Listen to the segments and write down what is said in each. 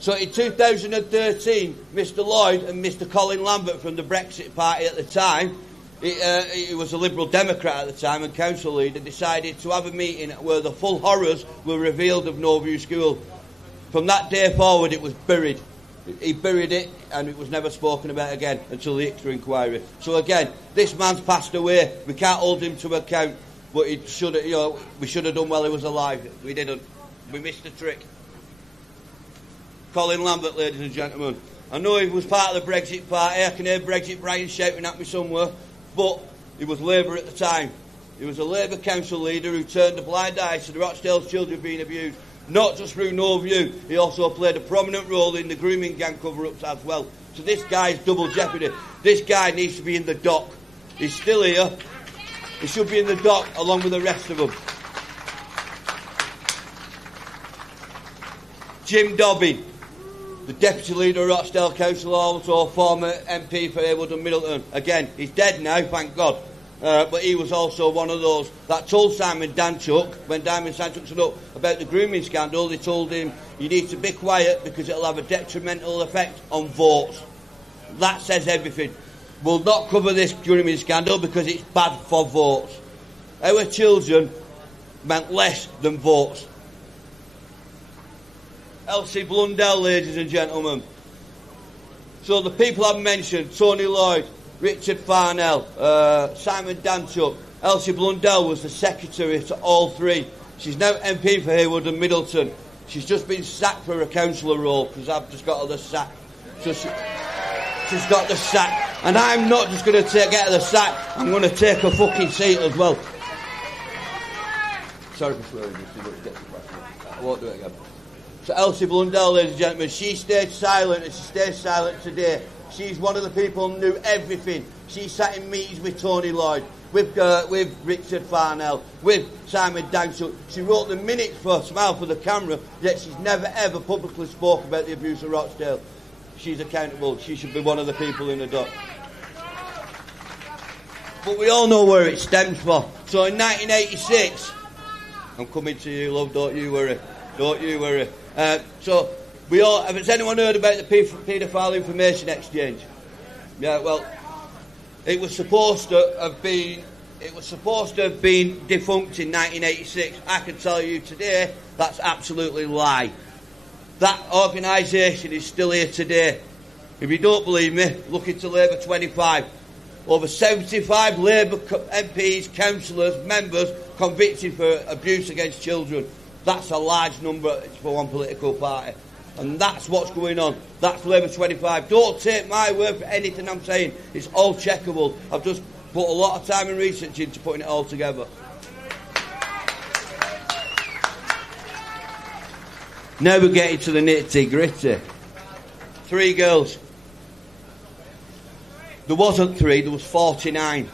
So in 2013, Mr Lloyd and Mr Colin Lambert from the Brexit Party at the time, he was a Liberal Democrat at the time and council leader, decided to have a meeting where the full horrors were revealed of Norview School. From that day forward, it was buried. He buried it, and it was never spoken about again until the extra inquiry. So again, this man's passed away. We can't hold him to account, but he should have, we should have done while he was alive. We didn't. We missed the trick. Colin Lambert, ladies and gentlemen. I know he was part of the Brexit Party. I can hear Brexit Brian shouting at me somewhere. But he was Labour at the time. He was a Labour council leader who turned a blind eye to the Rochdale children being abused. Not just through Norview, he also played a prominent role in the grooming gang cover-ups as well. So this guy's double jeopardy. This guy needs to be in the dock. He's still here. He should be in the dock along with the rest of them. Jim Dobbie, the Deputy Leader of Rochdale Council, also former MP for Heywood and Middleton. Again, he's dead now, thank God. But he was also one of those that told Simon Danchuk, when Simon Danchuk stood up about the grooming scandal, they told him, you need to be quiet because it'll have a detrimental effect on votes. That says everything. We'll not cover this grooming scandal because it's bad for votes. Our children meant less than votes. Elsie Blundell, ladies and gentlemen. So the people I've mentioned, Tony Lloyd, Richard Farnell, Simon Danchuk, Elsie Blundell was the secretary to all three. She's now MP for Heywood and Middleton. She's just been sacked for a councillor role because I've just got her the sack. So she's got the sack. And I'm not just going to get her the sack, I'm going to take her fucking seat as well. Sorry for swearing, I won't do it again. So Elsie Blundell, ladies and gentlemen, she stayed silent and she stays silent today. She's one of the people who knew everything. She sat in meetings with Tony Lloyd, with Richard Farnell, with Simon Danchuk. She wrote the minutes for Smile for the Camera, yet she's never ever publicly spoke about the abuse of Rochdale. She's accountable. She should be one of the people in the dock. But we all know where it stems from. So in 1986, I'm coming to you, love, don't you worry. Don't you worry. So we all, has anyone heard about the paedophile information exchange? Yeah, well, it was supposed to have been defunct in 1986. I can tell you today that's absolutely lie. That organisation is still here today. If you don't believe me, look into Labour 25. Over 75 Labour MPs, councillors, members convicted for abuse against children. That's a large number for one political party. And that's what's going on. That's Labour 25. Don't take my word for anything I'm saying. It's all checkable. I've just put a lot of time and research into putting it all together. Now we're getting to the nitty-gritty. 3 girls. There wasn't 3, there was 49.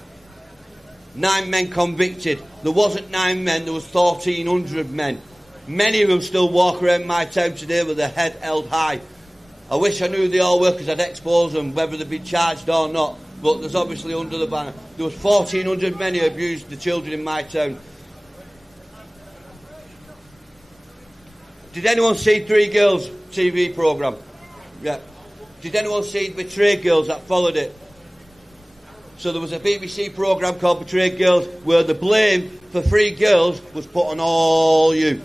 9 men convicted. There wasn't 9 men, there was 1,400 men. Many of them still walk around my town today with their head held high. I wish I knew who they all were because I'd expose them, whether they'd be charged or not. But there's obviously under the banner. There was 1,400 men who abused the children in my town. Did anyone see 3 Girls TV programme? Yeah. Did anyone see Betrayed Girls that followed it? So there was a BBC programme called Betrayed Girls where the blame for 3 girls was put on all you.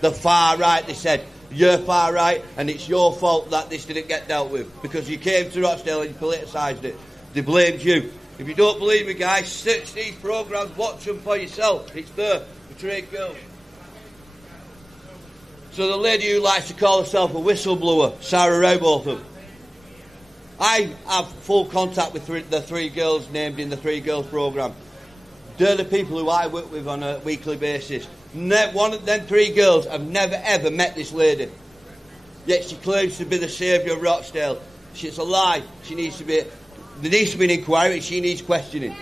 The far right, they said. You're far right and it's your fault that this didn't get dealt with because you came to Rochdale and you politicised it. They blamed you. If you don't believe me, guys, search these programmes, watch them for yourself. It's there. Betrayed Girls. So the lady who likes to call herself a whistleblower, Sarah Rowbotham, I have full contact with the 3 girls named in the 3 Girls programme. They're the people who I work with on a weekly basis. One of them 3 girls have never ever met this lady. Yet she claims to be the saviour of Rochdale. It's a lie. There needs to be an inquiry. She needs questioning.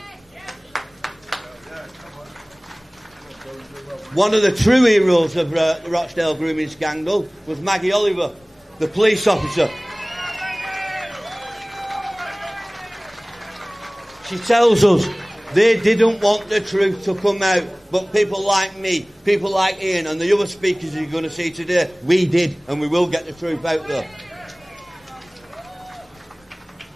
One of the true heroes of the Rochdale grooming scandal was Maggie Oliver, the police officer. She tells us They didn't want the truth to come out, but people like me, people like Ian and the other speakers you're going to see today, we did, and we will get the truth out there.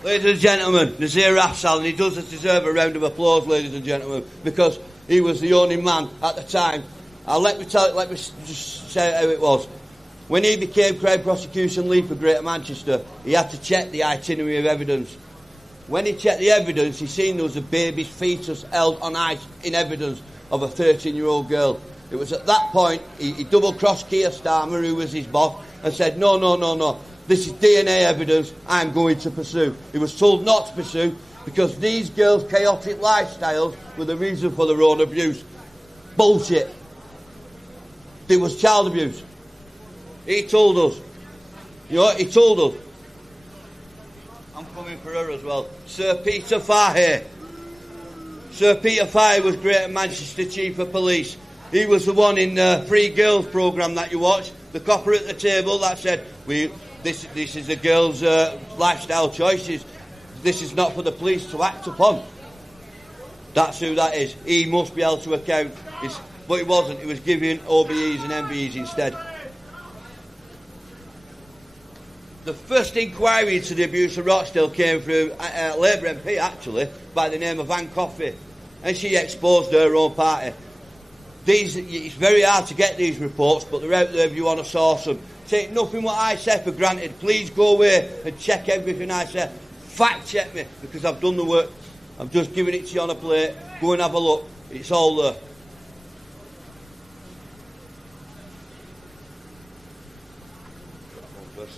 Ladies and gentlemen, Nazir Afzal, and he does deserve a round of applause, ladies and gentlemen, because he was the only man at the time. Let me just say how it was. When he became Crown Prosecution Lead for Greater Manchester, he had to check the itinerary of evidence. When he checked the evidence, he seen there was a baby's fetus held on ice in evidence of a 13-year-old girl. It was at that point he double-crossed Keir Starmer, who was his boss, and said, no. This is DNA evidence I'm going to pursue. He was told not to pursue because these girls' chaotic lifestyles were the reason for their own abuse. Bullshit. There was child abuse. He told us. You know, he told us. I'm coming for her as well. Sir Peter Fahey. Sir Peter Fahey was Greater Manchester Chief of Police. He was the one in the Free Girls programme that you watched. The copper at the table that said, this is a girl's lifestyle choices. This is not for the police to act upon. That's who that is. He must be held to account. But he wasn't. He was giving OBEs and MBEs instead. The first inquiry into the abuse of Rochdale came through a Labour MP, actually, by the name of Anne Coffey. And she exposed her own party. It's very hard to get these reports, but they're out there if you want to source them. Take nothing what I say for granted. Please go away and check everything I say. Fact check me, because I've done the work. I'm just giving it to you on a plate. Go and have a look. It's all there.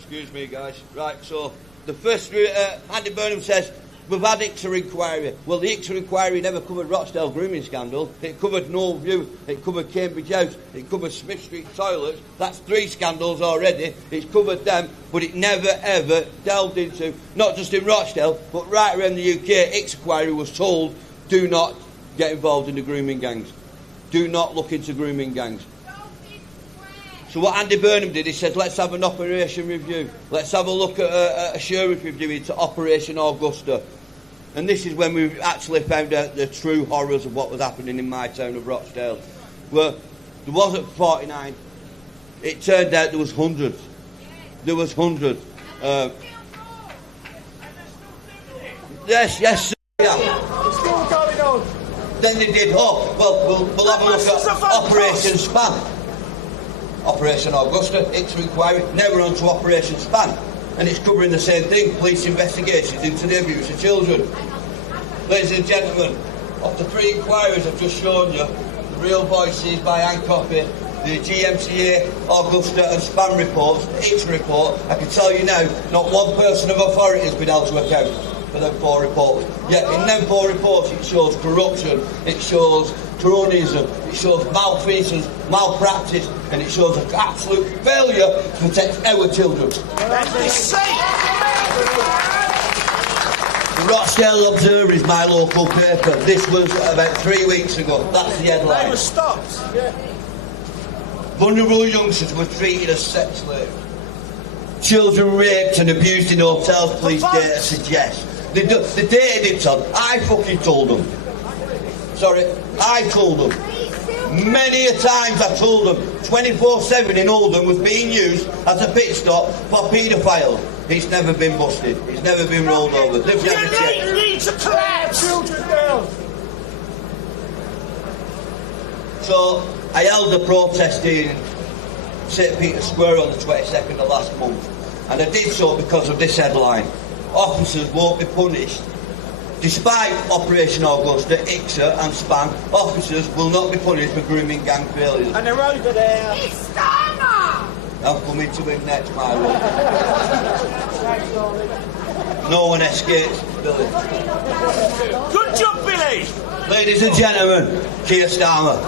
Excuse me, guys. Right, so the first, Andy Burnham says, we've had ICSA inquiry. Well, the ICSA inquiry never covered Rochdale grooming scandal. It covered Knoll View. It covered Cambridge House. It covered Smith Street toilets. That's 3 scandals already. It's covered them, but it never, ever delved into, not just in Rochdale, but right around the UK, ICSA inquiry was told, do not get involved in the grooming gangs. Do not look into grooming gangs. So what Andy Burnham did, he said, let's have an operation review. Let's have a look at a sheriff review into Operation Augusta. And this is when we actually found out the true horrors of what was happening in my town of Rochdale. Well, there wasn't 49. It turned out there was hundreds. There was hundreds. Yes, sir. Yeah. It's still going on. Then they did, we'll have a look at Operation Span. Operation Augusta, ICSA inquiry, now we're on to Operation Span. And it's covering the same thing, police investigations into the abuse of children. Ladies and gentlemen, of the 3 inquiries I've just shown you, the Real Voices by Anne Coffey, the GMCA, Augusta and Span reports, the ICSA report, I can tell you now, not one person of authority has been held to account for them 4 reports. Yet in them 4 reports it shows corruption, it shows cronyism, it shows malfeasance, malpractice, and it shows an absolute failure to protect our children. The Rochdale Observer is my local paper. This was about 3 weeks ago. That's the headline. They were stopped. Yeah. Vulnerable youngsters were treated as sex slaves. Children raped and abused in hotels, police data suggests. The data didn't tell them. I fucking told them. Sorry, I told them. Many a times I told them 24/7 in Oldham was being used as a pit stop for paedophiles. It's never been busted. It's never been rolled over. They've never checked. You need to collapse. Children down. So I held a protest in St Peter's Square on the 22nd of last month, and I did so because of this headline: officers won't be punished. Despite Operation Augusta, ICSA and Span, officers will not be punished for grooming gang failures. And they're over there. It's Starmer! I'm coming to him next, my lord. No one escapes, Billy. Good job, Billy! Ladies and gentlemen, Keir Starmer.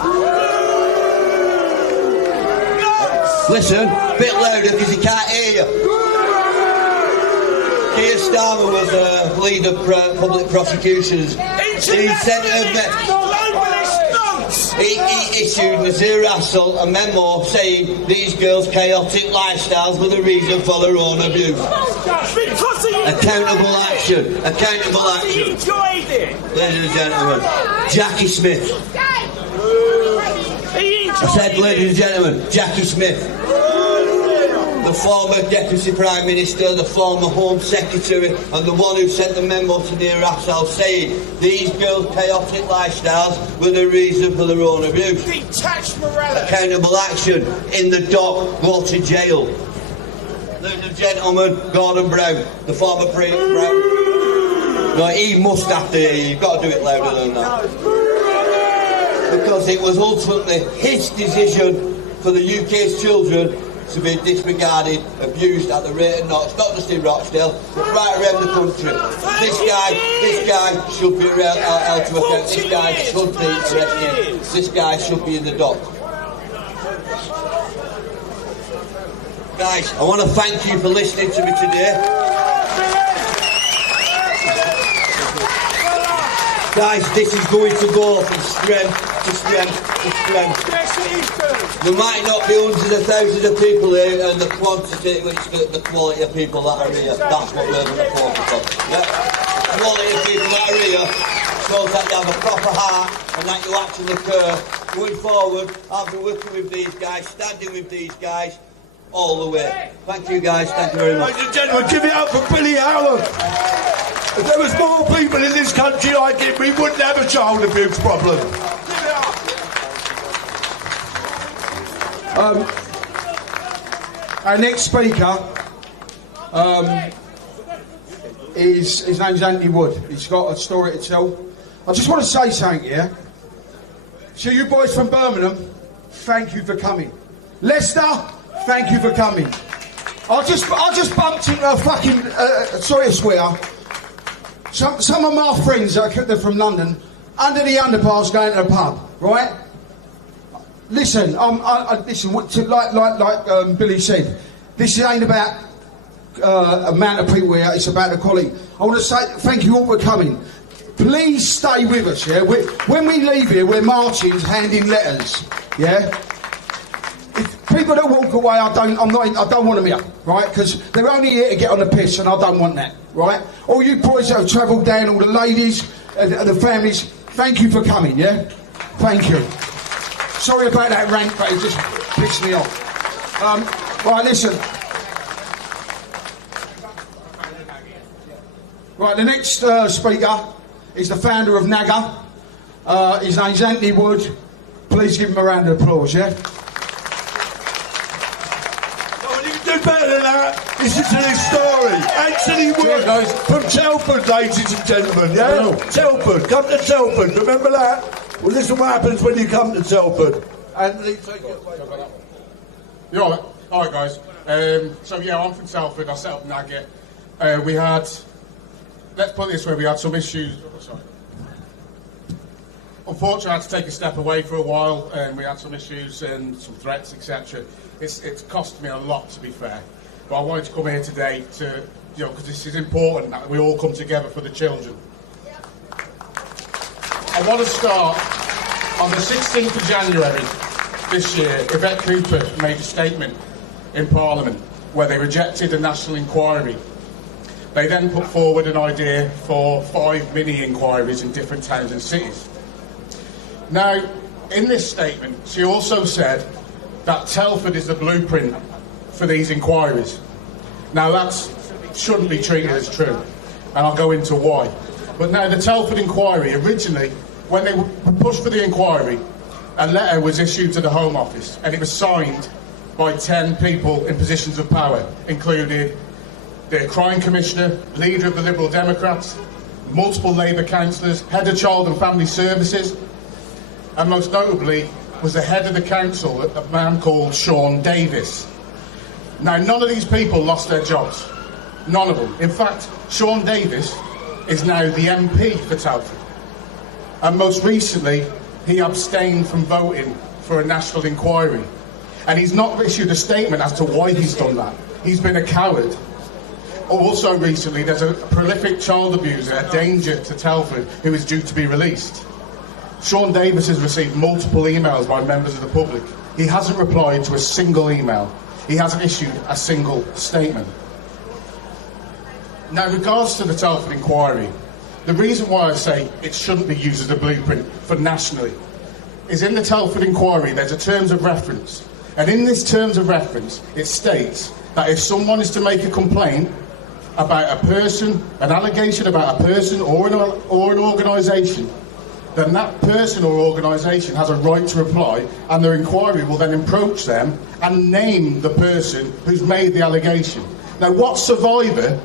Listen, a bit louder because he can't hear you. Keir Starmer was a lead of public prosecutions. He issued Nazir Afzal a memo saying these girls' chaotic lifestyles were the reason for their own abuse. Because of Accountable action. Accountable He action. enjoyed it. Ladies and gentlemen, Jackie Smith. He enjoyed I said, it. ladies and gentlemen, Jackie Smith. The former Deputy Prime Minister, the former Home Secretary, and the one who sent the memo to Nir Assal saying these girls' chaotic lifestyles were the reason for their own abuse. Detached morality. Accountable action in the dock, go to jail. Ladies and gentlemen, Gordon Brown, the former Brown. No, he must have to hear you. You've got to do it louder than that. Because it was ultimately his decision for the UK's children to be disregarded, abused at the rate of knots, not just in Rochdale, but right around the country. This guy should be held to account. This guy should be arrested. This guy should be in the dock. Guys, I want to thank you for listening to me today. Guys, this is going to go from strength to strength to strength. There might not be hundreds of thousands of people here, and the quantity, the quality of people that are here, that's what we're going to focus on. Yeah? The quality of people that are here shows that you have a proper heart and that you actually care. Going forward, I'll be working with these guys, standing with these guys all the way. Thank you guys, thank you very much. Ladies and gentlemen, give it up for Billy Howland. If there was more people in this country like him, we wouldn't have a child abuse problem. Give it up. Our next speaker, his name's Anthony Wood. He's got a story to tell. I just want to say something here. So you boys from Birmingham, thank you for coming. Leicester, thank you for coming. I just bumped into a fucking, sorry to swear, some of my friends that are from London, under the underpass going to the pub, right? Listen, listen. Like Billy said, this ain't about amount of people here. It's about the quality. I want to say thank you all for coming. Please stay with us. Yeah, when we leave here, we're marching, handing letters. Yeah. If people that walk away, I don't want them here, right? Because they're only here to get on the piss, and I don't want that, right? All you boys that have travelled down, all the ladies, the families, thank you for coming. Yeah, thank you. Sorry about that rant, but it just pissed me off. Right, listen. Right, the next speaker is the founder of NAGA. His name's Anthony Wood. Please give him a round of applause, yeah? Oh, you can do better than that. Listen to this story. Anthony Wood from Telford, ladies and gentlemen, yeah? Hello. Telford, come to Telford, remember that? Well, listen what happens when you come to Telford. Anthony, take it away. You all right? All right, guys. So, yeah, I'm from Telford. I set up NAGA. We had, let's put it this way, we had some issues. Sorry. Unfortunately, I had to take a step away for a while, and we had some issues and some threats, etc. It's cost me a lot, to be fair. But I wanted to come here today to, you know, because this is important that we all come together for the children. I want to start on the 16th of January this year. Yvette Cooper made a statement in Parliament where they rejected a national inquiry. They then put forward an idea for 5 mini inquiries in different towns and cities. Now, in this statement, she also said that Telford is the blueprint for these inquiries. Now, that shouldn't be treated as true, and I'll go into why. But now, the Telford inquiry, originally, when they pushed for the inquiry, a letter was issued to the Home Office, and it was signed by 10 people in positions of power, including the Crime Commissioner, leader of the Liberal Democrats, multiple Labour councillors, head of Child and Family Services, and most notably was the head of the council, a man called Sean Davis. Now, none of these people lost their jobs. None of them. In fact, Sean Davis is now the MP for Telford. And most recently, he abstained from voting for a national inquiry. And he's not issued a statement as to why he's done that. He's been a coward. Also recently, there's a prolific child abuser, a danger to Telford, who is due to be released. Sean Davis has received multiple emails by members of the public. He hasn't replied to a single email. He hasn't issued a single statement. Now, in regards to the Telford inquiry, the reason why I say it shouldn't be used as a blueprint for nationally is in the Telford inquiry there's a terms of reference, and in this terms of reference it states that if someone is to make a complaint about a person, an allegation about a person or an organisation, then that person or organisation has a right to reply, and their inquiry will then approach them and name the person who's made the allegation. Now, what survivor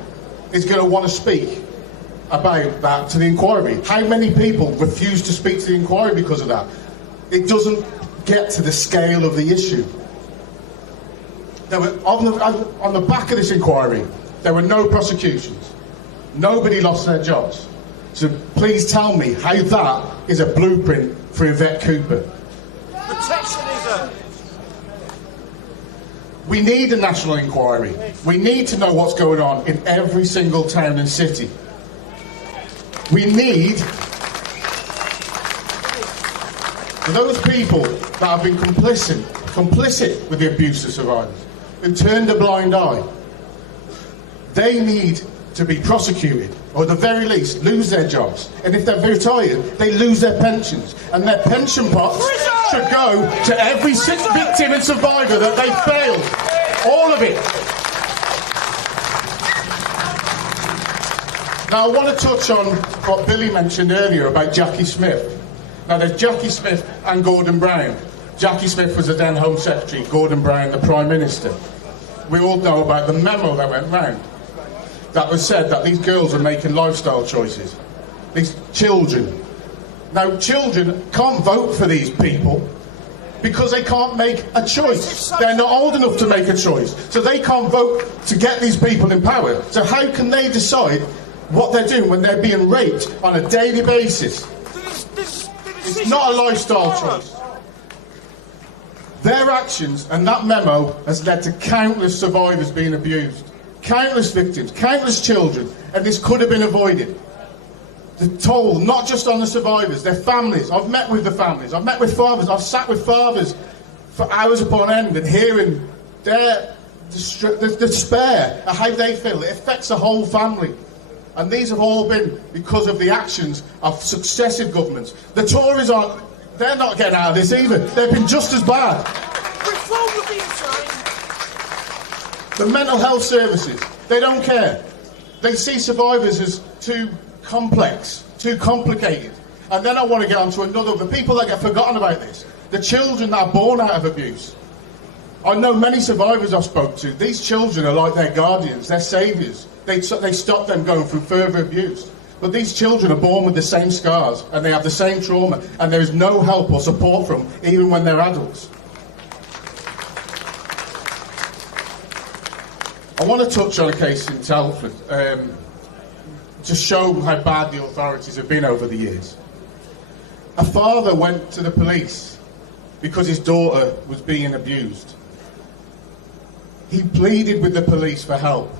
is going to want to speak about that to the inquiry? How many people refuse to speak to the inquiry because of that? It doesn't get to the scale of the issue. There were, on the back of this inquiry, there were no prosecutions. Nobody lost their jobs. So please tell me how that is a blueprint for Yvette Cooper. Protectionism. We need a national inquiry. We need to know what's going on in every single town and city. We need, for those people that have been complicit with the abuse of survivors, who turned a blind eye, they need to be prosecuted, or at the very least lose their jobs. And if they're retired, they lose their pensions, and their pension pots should go to every victim and survivor that they failed. All of it. Now I want to touch on what Billy mentioned earlier about Jackie Smith. Now there's Jackie Smith and Gordon Brown. Jackie Smith was the then Home Secretary, Gordon Brown the Prime Minister. We all know about the memo that went round that was said that these girls are making lifestyle choices. These children. Now children can't vote for these people because they can't make a choice. They're not old enough to make a choice. So they can't vote to get these people in power. So how can they decide what they're doing when they're being raped on a daily basis? It's not a lifestyle choice. Their actions and that memo has led to countless survivors being abused. Countless victims, countless children, and this could have been avoided. The toll, not just on the survivors, their families. I've met with the families, I've met with fathers, I've sat with fathers for hours upon end and hearing their despair at how they feel. It affects the whole family. And these have all been because of the actions of successive governments. The Tories they're not getting out of this either. They've been just as bad. Reform of the insane. The mental health services, they don't care. They see survivors as too complex, too complicated. And then I want to get on to another, the people that get forgotten about this, the children that are born out of abuse. I know many survivors I've spoke to, these children are like their guardians, their saviours. They stop them going through further abuse. But these children are born with the same scars, and they have the same trauma, and there is no help or support from them, even when they're adults. I want to touch on a case in Telford, to show how bad the authorities have been over the years. A father went to the police because his daughter was being abused. He pleaded with the police for help.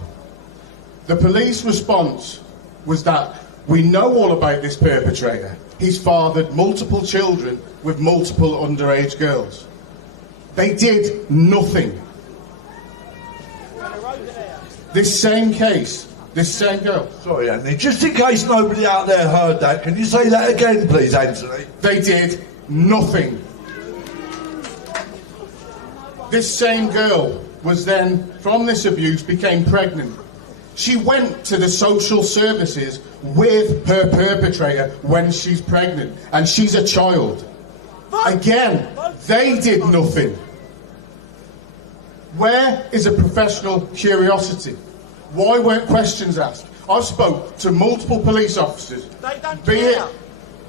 The police response was that we know all about this perpetrator. He's fathered multiple children with multiple underage girls. They did nothing. This same case, this same girl. Sorry, Anthony. Just in case nobody out there heard that, can you say that again, please, Anthony? They did nothing. This same girl was then, from this abuse, became pregnant. She went to the social services with her perpetrator when she's pregnant, and she's a child. Again, they did nothing. Where is a professional curiosity? Why weren't questions asked? I've spoke to multiple police officers, be it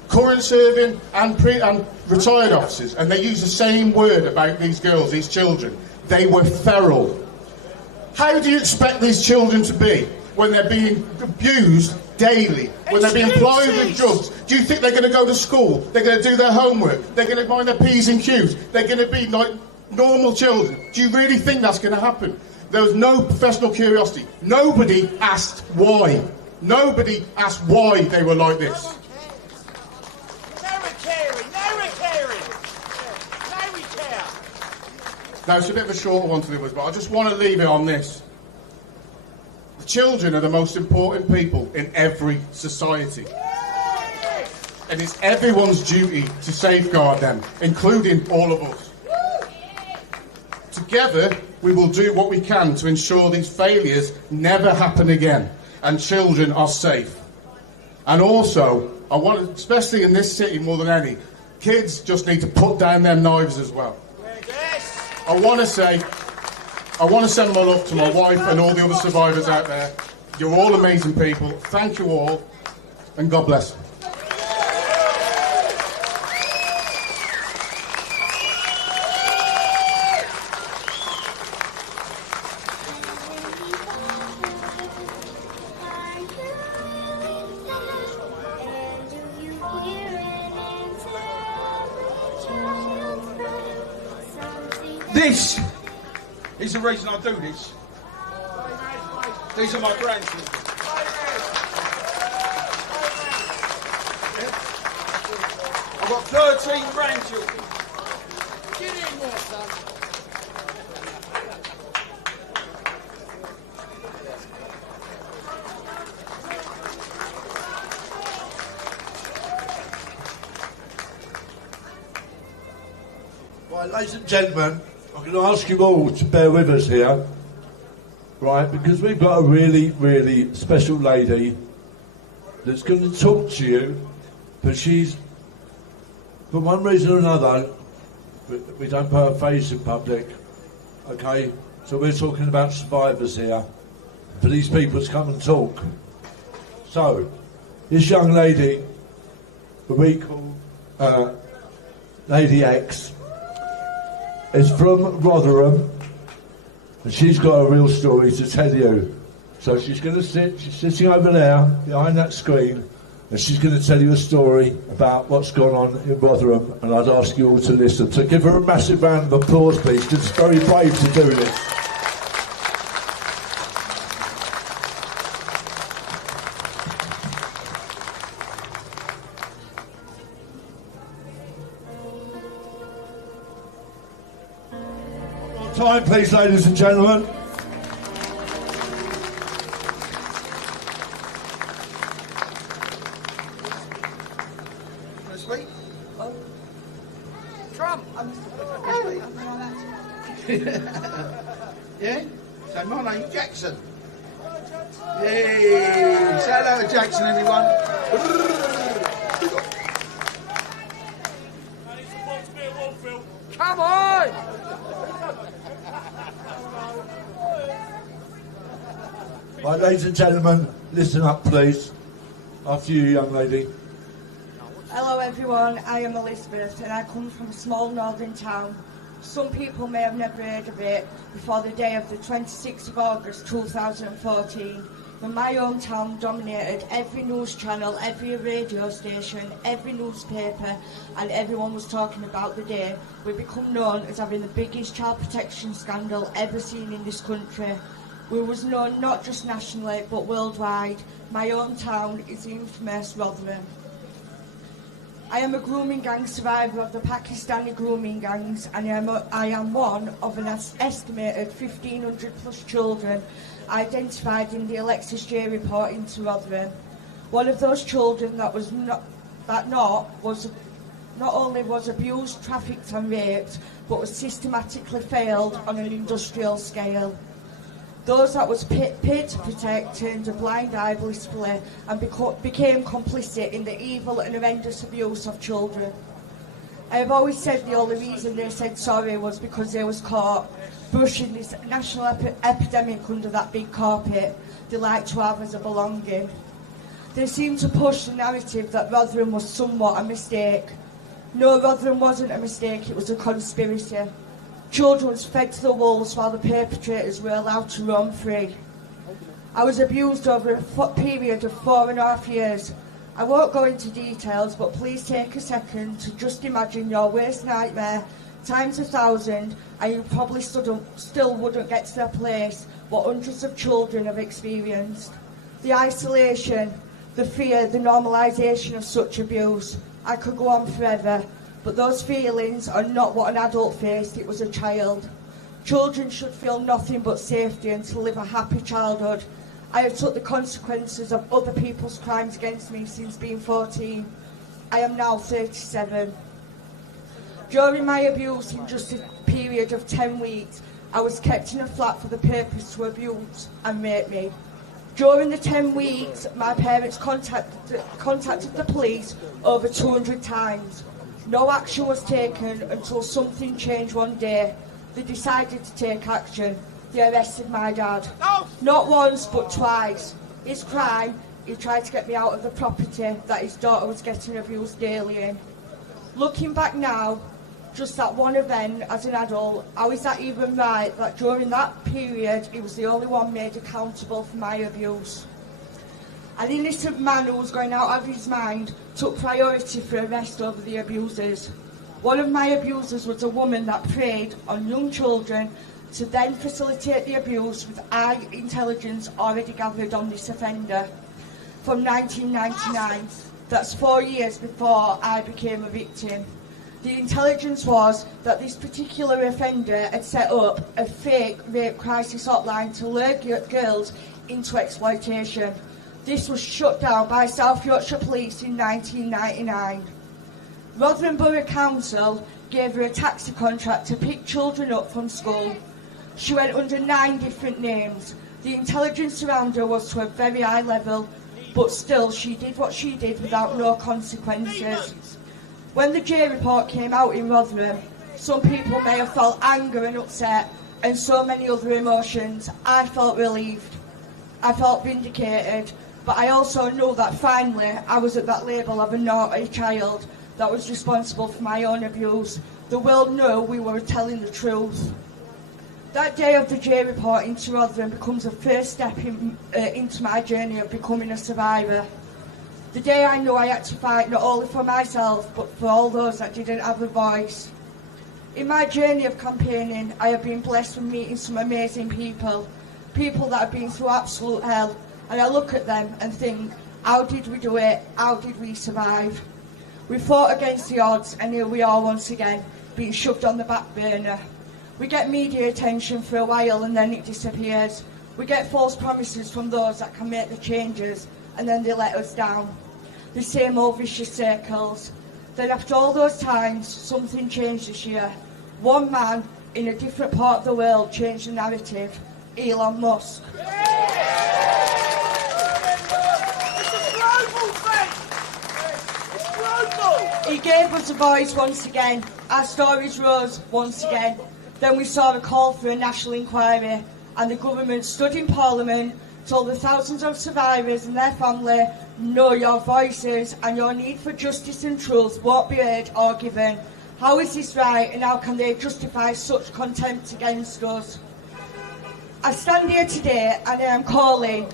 current serving and retired officers, and they use the same word about these girls, these children. They were feral. How do you expect these children to be when they're being abused daily, when they're being plied with drugs? Do you think they're going to go to school? They're going to do their homework? They're going to mind their P's and Q's? They're going to be like normal children? Do you really think that's going to happen? There was no professional curiosity. Nobody asked why. Nobody asked why they were like this. Now, it's a bit of a shorter one to do with, but I just want to leave it on this. The Children are the most important people in every society. And it's everyone's duty to safeguard them, including all of us. Together, we will do what we can to ensure these failures never happen again and children are safe. And also, I want, especially in this city more than any, kids just need to put down their knives as well. Yes. I want to send my love to my wife and all the other survivors out there. You're all amazing people. Thank you all, and God bless. This is the reason I do this. These are my grandchildren. I've got 13 grandchildren. Get in there, son. Right, ladies and gentlemen, I'm going to ask you all to bear with us here, right, because we've got a really, really special lady that's going to talk to you, but she's, for one reason or another, we don't put her face in public, okay? So we're talking about survivors here, for these people to come and talk. So, this young lady, who we call Lady X, is from Rotherham, and she's got a real story to tell you. So she's sitting over there, behind that screen, and she's going to tell you a story about what's gone on in Rotherham, and I'd ask you all to listen. So give her a massive round of applause, please, because it's very brave to do this. Time, please, ladies and gentlemen. Sweet. Trump. Yeah? So my name's Jackson. Yay! Say hello to Jackson, everyone. Come on. Right, ladies and gentlemen, listen up, please. After you, young lady. Hello everyone, I am Elizabeth and I come from a small northern town. Some people may have never heard of it before the day of the 26th of August 2014, when my hometown dominated every news channel, every radio station, every newspaper, and everyone was talking about the day. We become known as having the biggest child protection scandal ever seen in this country. We was known not just nationally but worldwide. My hometown is the infamous Rotherham. I am a grooming gang survivor of the Pakistani grooming gangs, and I am one of an estimated 1,500 plus children identified in the Alexis J report into Rotherham. One of those children that not only was abused, trafficked and raped, but was systematically failed on an industrial scale. Those that was paid to protect turned a blind eye blissfully and became complicit in the evil and horrendous abuse of children. I have always said the only reason they said sorry was because they was caught brushing this national epidemic under that big carpet they like to have as a belonging. They seem to push the narrative that Rotherham was somewhat a mistake. No, Rotherham wasn't a mistake, it was a conspiracy. Children was fed to the wolves while the perpetrators were allowed to roam free. I was abused over a period of 4.5 years. I won't go into details, but please take a second to just imagine your worst nightmare times 1,000, and you probably still wouldn't get to the place what hundreds of children have experienced. The isolation, the fear, the normalisation of such abuse. I could go on forever. But those feelings are not what an adult faced, it was a child. Children should feel nothing but safety and to live a happy childhood. I have took the consequences of other people's crimes against me since being 14. I am now 37. During my abuse in just a period of 10 weeks, I was kept in a flat for the purpose to abuse and rape me. During the 10 weeks, my parents contacted the police over 200 times. No action was taken until something changed one day. They decided to take action. They arrested my dad. Not once, but twice. His crime, he tried to get me out of the property that his daughter was getting abused daily in. Looking back now, just that one event as an adult, how is that even right that during that period he was the only one made accountable for my abuse? An innocent man who was going out of his mind took priority for arrest over the abusers. One of my abusers was a woman that preyed on young children to then facilitate the abuse with high intelligence already gathered on this offender. From 1999, that's 4 years before I became a victim. The intelligence was that this particular offender had set up a fake rape crisis hotline to lure girls into exploitation. This was shut down by South Yorkshire Police in 1999. Rotherham Borough Council gave her a taxi contract to pick children up from school. She went under 9 different names. The intelligence around her was to a very high level, but still she did what she did without no consequences. When the J report came out in Rotherham, some people may have felt anger and upset and so many other emotions. I felt relieved. I felt vindicated, but I also knew that finally I was at that label of a naughty child that was responsible for my own abuse. The world knew we were telling the truth. That day of the J report into Rotherham becomes a first step into my journey of becoming a survivor. The day I knew I had to fight not only for myself, but for all those that didn't have a voice. In my journey of campaigning, I have been blessed with meeting some amazing people that have been through absolute hell, and I look at them and think, how did we do it? How did we survive? We fought against the odds, and here we are once again, being shoved on the back burner. We get media attention for a while and then it disappears. We get false promises from those that can make the changes, and then they let us down. The same old vicious circles. Then after all those times, something changed this year. One man in a different part of the world changed the narrative. Elon Musk. It's a global thing! It's global! He gave us a voice once again. Our stories rose once again. Then we saw a call for a national inquiry, and the government stood in Parliament, told the thousands of survivors and their family, no, your voices and your need for justice and truth won't be heard or given. How is this right, and how can they justify such contempt against us? I stand here today and I am calling,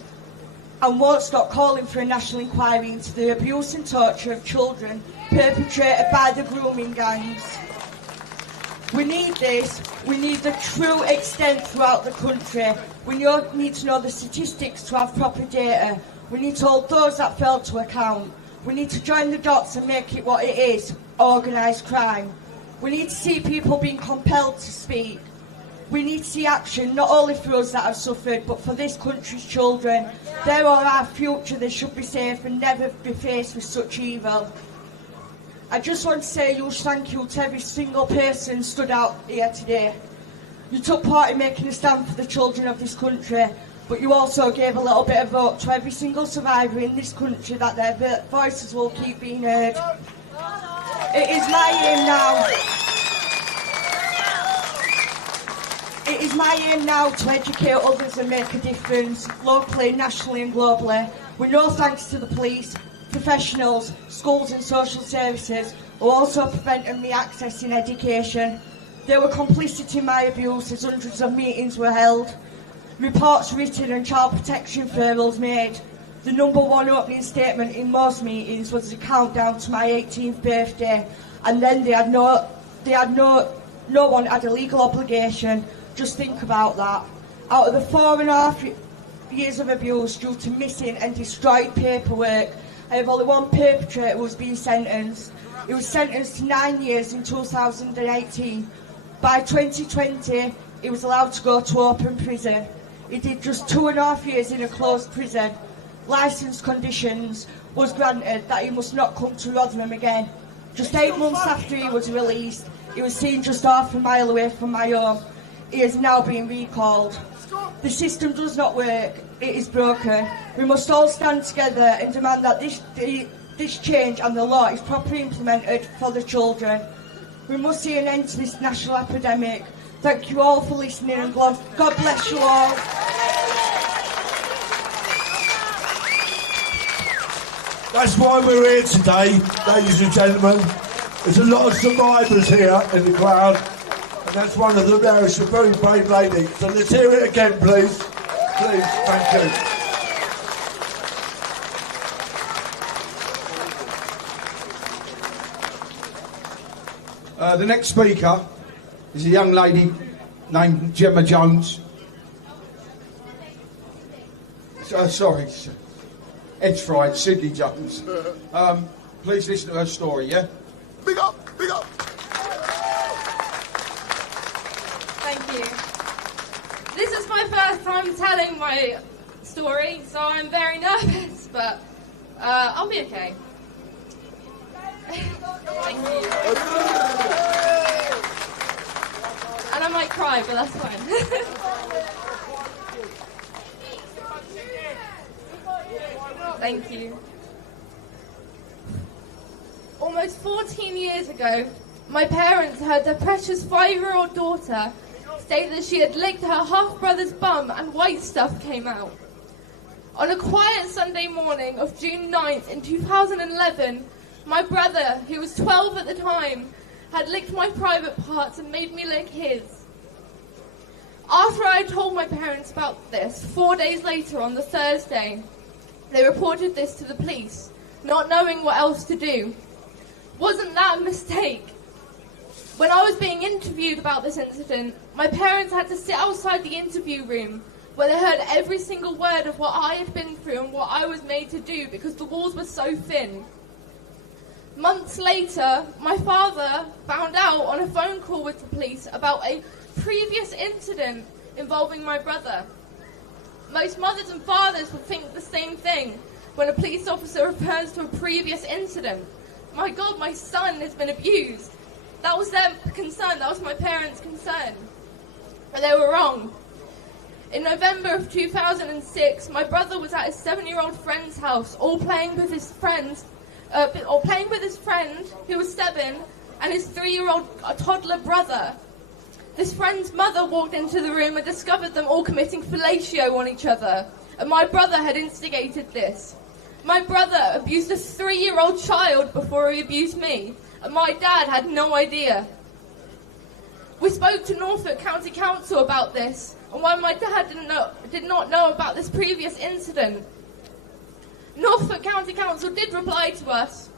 and won't stop calling, for a national inquiry into the abuse and torture of children perpetrated by the grooming gangs. We need this. We need the true extent throughout the country. We need to know the statistics to have proper data. We need to hold those that fail to account. We need to join the dots and make it what it is, organised crime. We need to see people being compelled to speak. We need to see action, not only for us that have suffered, but for this country's children. They are our future. They should be safe and never be faced with such evil. I just want to say a huge thank you to every single person stood out here today. You took part in making a stand for the children of this country, but you also gave a little bit of vote to every single survivor in this country that their voices will keep being heard. It is my aim now. It is my aim now to educate others and make a difference, locally, nationally and globally. With no thanks to the police, professionals, schools and social services who also prevented me accessing education. They were complicit in my abuse as hundreds of meetings were held. Reports written and child protection referrals made. The number one opening statement in most meetings was the countdown to my 18th birthday, and then no one had a legal obligation. Just think about that. Out of the 4.5 years of abuse due to missing and destroyed paperwork, I have only one perpetrator who was being sentenced. He was sentenced to 9 years in 2018. By 2020, he was allowed to go to open prison. He did just 2.5 years in a closed prison. Licence conditions was granted that he must not come to Rotherham again. Just 8 months after he was released, he was seen just half a mile away from my home. He is now being recalled. The system does not work. It is broken. We must all stand together and demand that this change and the law is properly implemented for the children. We must see an end to this national epidemic. Thank you all for listening, and God bless you all. That's why we're here today, ladies and gentlemen. There's a lot of survivors here in the crowd, and that's one of them there. She's a very brave lady. So let's hear it again, please. Please, thank you. The next speaker is a young lady named Gemma Jones. Sorry, Ed's fried, Sydney Jones. Please listen to her story, yeah? Big up, big up. Thank you. This is my first time telling my story, so I'm very nervous, but I'll be okay. Thank you. And I might cry, but that's fine. Thank you. Almost 14 years ago, my parents heard their precious 5-year-old daughter say that she had licked her half-brother's bum and white stuff came out. On a quiet Sunday morning of June 9th in 2011, my brother, who was 12 at the time, had licked my private parts and made me lick his. After I told my parents about this, 4 days later on the Thursday, they reported this to the police, not knowing what else to do. Wasn't that a mistake? When I was being interviewed about this incident, my parents had to sit outside the interview room where they heard every single word of what I had been through and what I was made to do because the walls were so thin. Months later, my father found out on a phone call with the police about a previous incident involving my brother. Most mothers and fathers would think the same thing when a police officer refers to a previous incident. My God, my son has been abused. That was their concern, that was my parents' concern. But they were wrong. In November of 2006, my brother was at his 7-year-old friend's house, all playing with his friend, who was 7, and his 3-year-old toddler brother. This friend's mother walked into the room and discovered them all committing fellatio on each other, and my brother had instigated this. My brother abused a 3-year-old child before he abused me, and my dad had no idea. We spoke to Norfolk County Council about this, and why my dad did not know about this previous incident. Norfolk County Council did reply to us.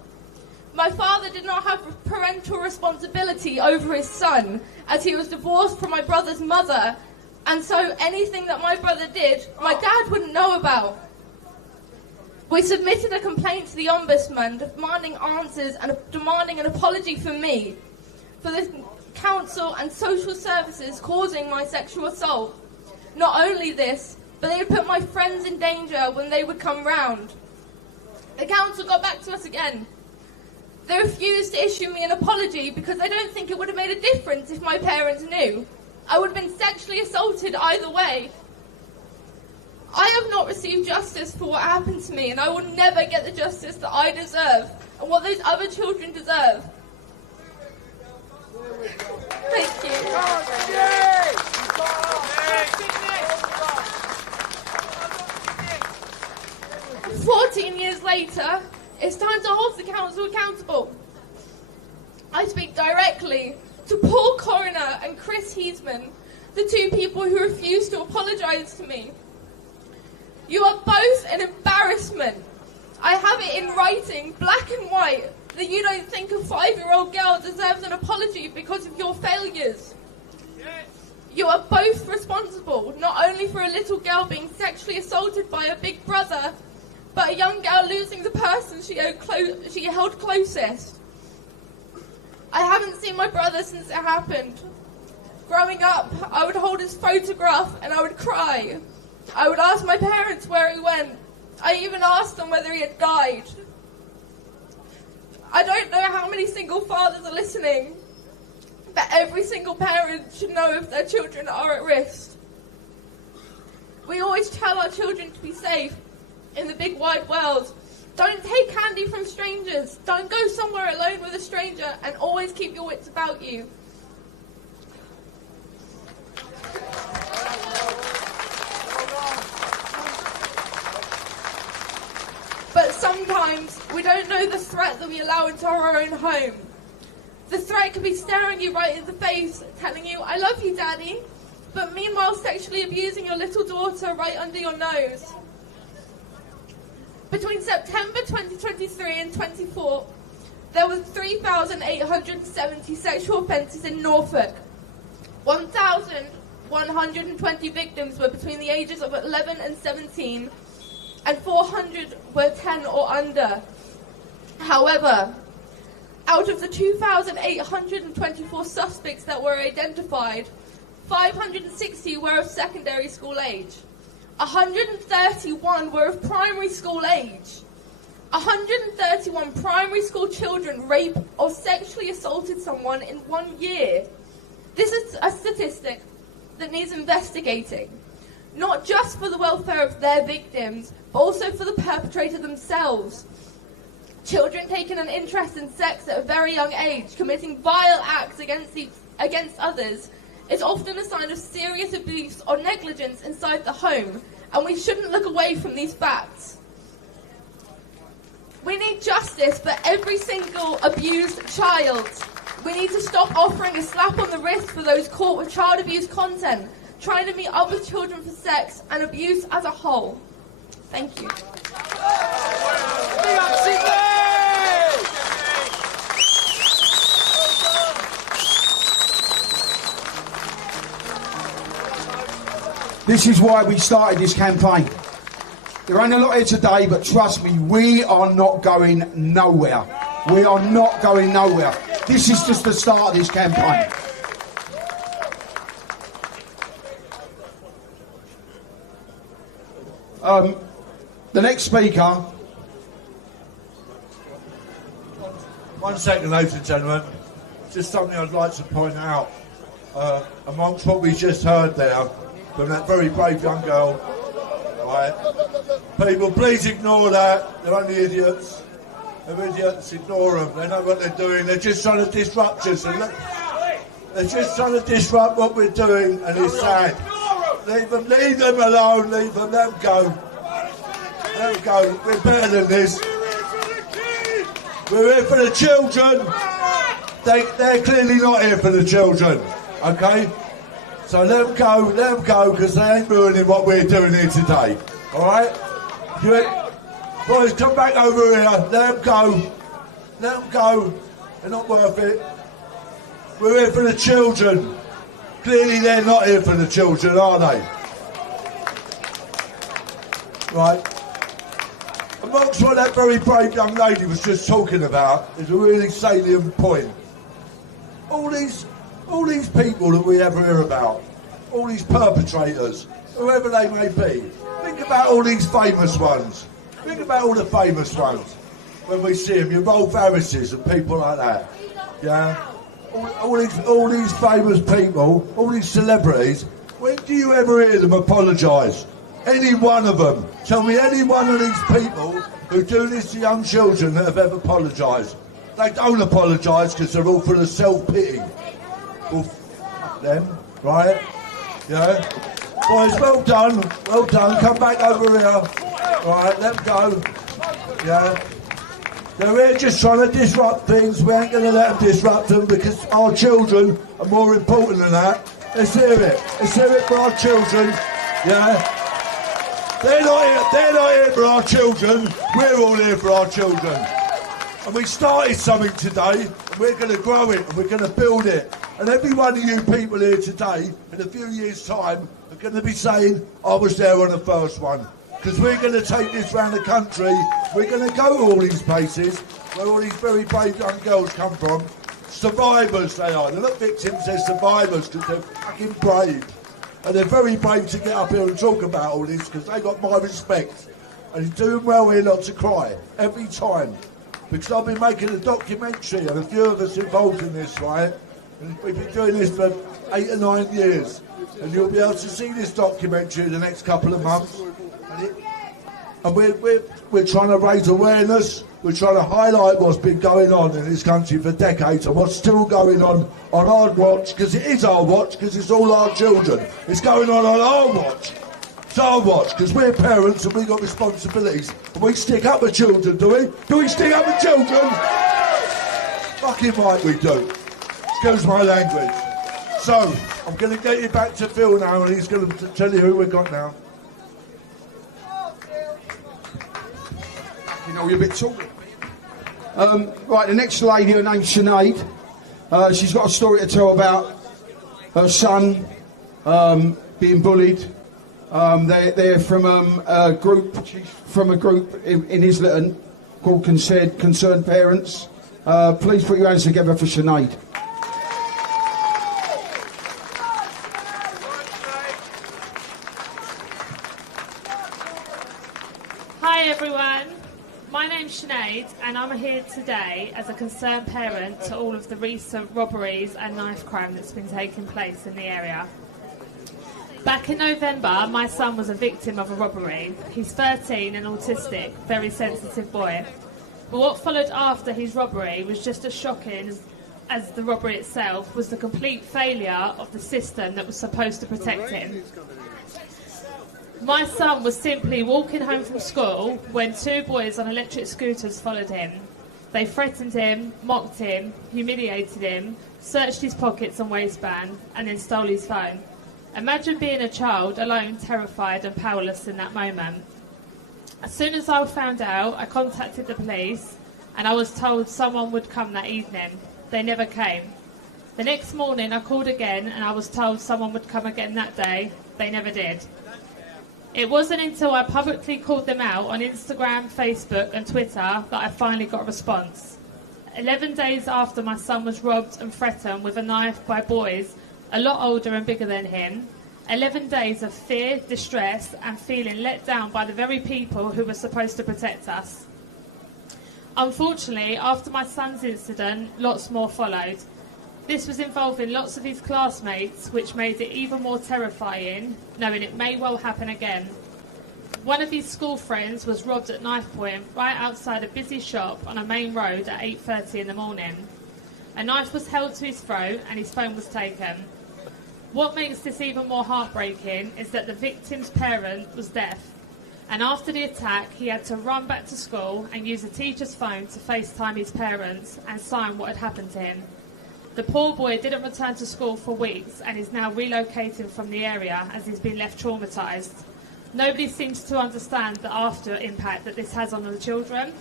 My father did not have parental responsibility over his son, as he was divorced from my brother's mother, and so anything that my brother did, my dad wouldn't know about. We submitted a complaint to the Ombudsman demanding answers and demanding an apology for me, for the council and social services causing my sexual assault. Not only this, but they had put my friends in danger when they would come round. The council got back to us again. They refused to issue me an apology because they don't think it would have made a difference if my parents knew. I would have been sexually assaulted either way. I have not received justice for what happened to me, and I will never get the justice that I deserve and what those other children deserve. Thank you. 14 years later, it's time to hold the council accountable. I speak directly to Paul Coroner and Chris Heisman, the 2 people who refused to apologise to me. You are both an embarrassment. I have it in writing, black and white, that you don't think a 5-year-old girl deserves an apology because of your failures. Yes. You are both responsible, not only for a little girl being sexually assaulted by a big brother, but a young girl losing the person she held closest. I haven't seen my brother since it happened. Growing up, I would hold his photograph and I would cry. I would ask my parents where he went. I even asked them whether he had died. I don't know how many single fathers are listening, but every single parent should know if their children are at risk. We always tell our children to be safe in the big wide world. Don't take candy from strangers. Don't go somewhere alone with a stranger, and always keep your wits about you. But sometimes we don't know the threat that we allow into our own home. The threat could be staring you right in the face, telling you, "I love you, Daddy," but meanwhile sexually abusing your little daughter right under your nose. Between September 2023 and 24, there were 3,870 sexual offences in Norfolk. 1,120 victims were between the ages of 11 and 17, and 400 were 10 or under. However, out of the 2,824 suspects that were identified, 560 were of secondary school age. 131 were of primary school age. 131 primary school children raped or sexually assaulted someone in 1 year. This is a statistic that needs investigating, not just for the welfare of their victims, but also for the perpetrator themselves. Children taking an interest in sex at a very young age, committing vile acts against others, is often a sign of serious abuse or negligence inside the home, and we shouldn't look away from these facts. We need justice for every single abused child. We need to stop offering a slap on the wrist for those caught with child abuse content, trying to meet up with children for sex and abuse as a whole. Thank you. This is why we started this campaign. There ain't a lot here today, but trust me, we are not going nowhere. We are not going nowhere. This is just the start of this campaign. The next speaker. 1 second, ladies and gentlemen. Just something I'd like to point out. Amongst what we just heard there from that very brave young girl, right? People, please ignore that. They're only idiots. They're idiots. Ignore them. They know what they're doing. They're just trying to disrupt us. They're just trying to disrupt what we're doing, and it's sad. Leave them alone. Leave them. Let them go. Let them go. We're better than this. We're here for the children. They're clearly not here for the children. Okay? So let them go, because they ain't ruining what we're doing here today. Alright? Boys, come back over here. Let them go. They're not worth it. We're here for the children. Clearly they're not here for the children, are they? Right. Amongst what that very brave young lady was just talking about is a really salient point. All these people that we ever hear about, all these perpetrators, whoever they may be, think about all these famous ones. Think about all the famous ones. When we see them, your Rolf Harrises and people like that. Yeah? All these famous people, all these celebrities, when do you ever hear them apologise? Any one of them. Tell me any one of these people who do this to young children that have ever apologised. They don't apologise because they're all full of self-pity. Well, fuck them, right? Yeah? Boys, well done. Come back over here. Right, let them go. Yeah? They're here just trying to disrupt things. We ain't going to let them disrupt them because our children are more important than that. Let's hear it. Let's hear it for our children. Yeah? They're not here for our children. We're all here for our children. And we started something today, and we're going to grow it, and we're going to build it. And every one of you people here today, in a few years' time, are going to be saying, I was there on the first one. Because we're going to take this round the country. We're going to go to all these places where all these very brave young girls come from. Survivors they are. They're not victims, they're survivors because they're fucking brave. and they're very brave to get up here and talk about all this because they got my respect. And he's doing well here not to cry every time, because I've been making a documentary and a few of us involved in this, right? And we've been doing this for 8 or 9 years, and you'll be able to see this documentary in the next couple of months. And we're trying to raise awareness. We're trying to highlight what's been going on in this country for decades and what's still going on our watch, because it is our watch, because it's all our children. It's going on our watch. It's our watch, because we're parents and we've got responsibilities. And we stick up with children, do we? Do we stick up with children? Fucking right we do. Excuse my language. So, I'm going to get you back to Phil now, and he's going to tell you who we've got now. You know, you're a bit tall. Right, the next lady, her name's Sinead. She's got a story to tell about her son being bullied. They're from a group in Islington called Concerned Parents. Please put your hands together for Sinead. Hi everyone. My name's Sinead and I'm here today as a concerned parent to all of the recent robberies and knife crime that's been taking place in the area. Back in November, my son was a victim of a robbery. He's 13 and autistic, very sensitive boy. But what followed after his robbery was just as shocking as the robbery itself, was the complete failure of the system that was supposed to protect him. My son was simply walking home from school when 2 boys on electric scooters followed him. They threatened him, mocked him, humiliated him, searched his pockets and waistband, and then stole his phone. Imagine being a child, alone, terrified and powerless in that moment. As soon as I found out, I contacted the police and I was told someone would come that evening. They never came. The next morning I called again and I was told someone would come again that day. They never did. It wasn't until I publicly called them out on Instagram, Facebook and Twitter that I finally got a response. 11 days after my son was robbed and threatened with a knife by boys a lot older and bigger than him, 11 days of fear, distress and feeling let down by the very people who were supposed to protect us. Unfortunately, after my son's incident, lots more followed. This was involving lots of his classmates, which made it even more terrifying, knowing it may well happen again. One of his school friends was robbed at knife point right outside a busy shop on a main road at 8:30 in the morning. A knife was held to his throat and his phone was taken. What makes this even more heartbreaking is that the victim's parent was deaf, and after the attack he had to run back to school and use a teacher's phone to FaceTime his parents and sign what had happened to him. The poor boy didn't return to school for weeks and is now relocating from the area as he's been left traumatised. Nobody seems to understand the after impact that this has on the children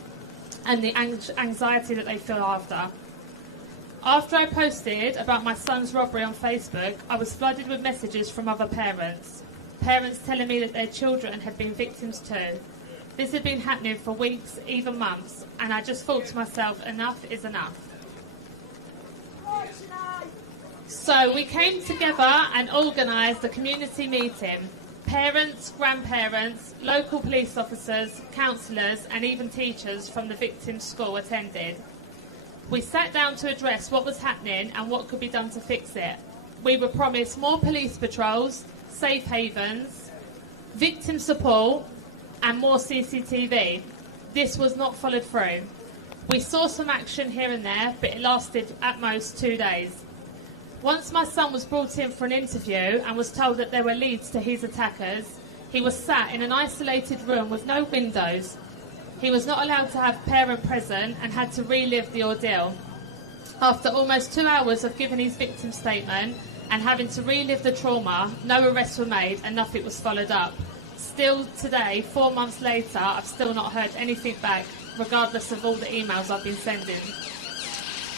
and the anxiety that they feel after. After I posted about my son's robbery on Facebook, I was flooded with messages from other parents. Parents telling me that their children had been victims too. This had been happening for weeks, even months, and I just thought to myself, enough is enough. So we came together and organised a community meeting. Parents, grandparents, local police officers, counsellors and even teachers from the victim's school attended. We sat down to address what was happening and what could be done to fix it. We were promised more police patrols, safe havens, victim support and more CCTV. This was not followed through. We saw some action here and there, but it lasted at most 2 days. Once my son was brought in for an interview and was told that there were leads to his attackers, he was sat in an isolated room with no windows. He was not allowed to have parent present and had to relive the ordeal. After almost 2 hours of giving his victim statement and having to relive the trauma, no arrests were made and nothing was followed up. Still today, 4 months later, I've still not heard anything back, regardless of all the emails I've been sending.